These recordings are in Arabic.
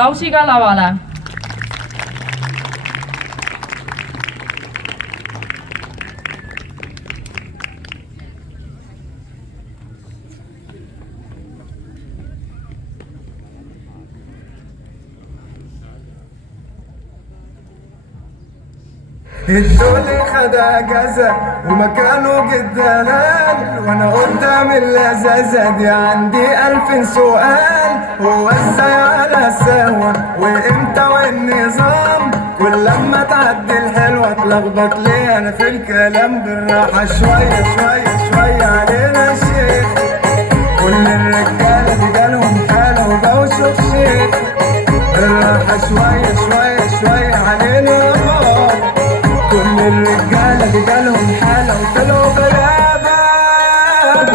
လောက်ရှိကလာပါလား الدولي خد اجازة ومكانه جدلال وانا قدام اللذاذة دي عندي 1000 سؤال. هو ازاي على سوا وامتى والنظام كل لما تعدي الحلوة اتلخبط ليه انا في الكلام بالراحة شوية شوية شوية علينا شيخ. كل الرجالة دي جالهم حالة وبقوا شوف شيخ. بالراحة شوية شوية شوية علينا كل الرجالة دي جالهم حالة وطلعوا غلابة.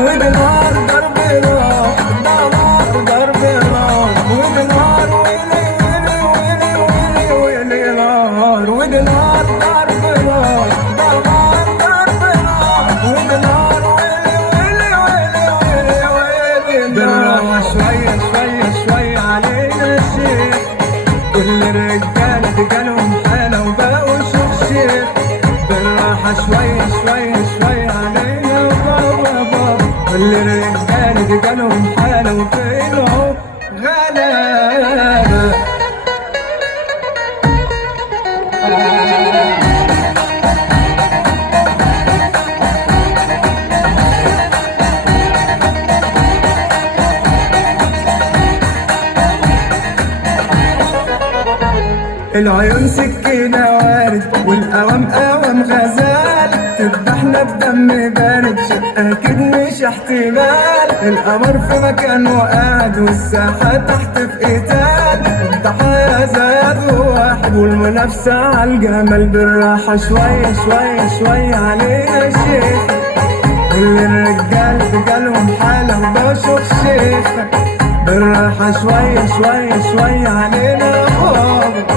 ودي نار ضرب نار نار ضرب نار ودي نار ويلي ويلي ويلي ويلي ويلي نار ودي نار ضرب نار نار ضرب نار ودي نار ويلي ويلي ويلي ويلي ويلي بالراحة شوية شوية شوية علينا شيخ. كل الرجالة دي جالهم حالة وبقوا شوف شيخ. بالراحة شوية شوية شوية علينا بابا بابا. كل الرجالة دي جالهم حالة وطلعوا غلابة. العيون سكينة وارد والقوام قوام غزال. تذبحنا بدم بارد شقة أكيد مش احتمال. القمر في مكانه قاعد والساحة تحت في قتال. الضحايا زادوا واحد والمنافسة عالجمال. بالراحة شوية شوية شوية علينا شيخ. كل الرجال جالهم حالة وبشوف شيخ. بالراحة شوية شوية شوية علينا بابا.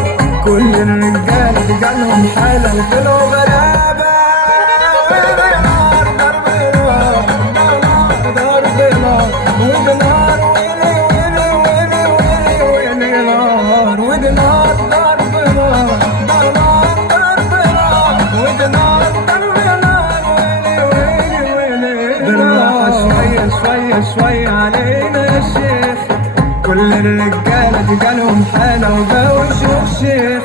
كل الرجال اللي جالهم حالة وطلعوا غلابة. ودي نار ضرب نار نار ضرب نار ودي نار ويلي ويلي ويلي ويلي ويلي نار ودي نار ضرب نار نار ضرب نار ودي نار ضرب نار ويلي ويلي ويلي بالراحة شوية شوية شوية علينا يا شيخ. كل الرجالة دي جالهم حالة وبقوا شوف شيخ.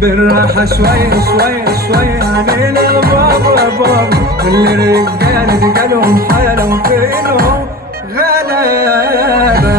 بالراحة شوية شوية شوية علينا بابا بابا. كل الرجالة دي جالهم حالة وطلعوا غلابة.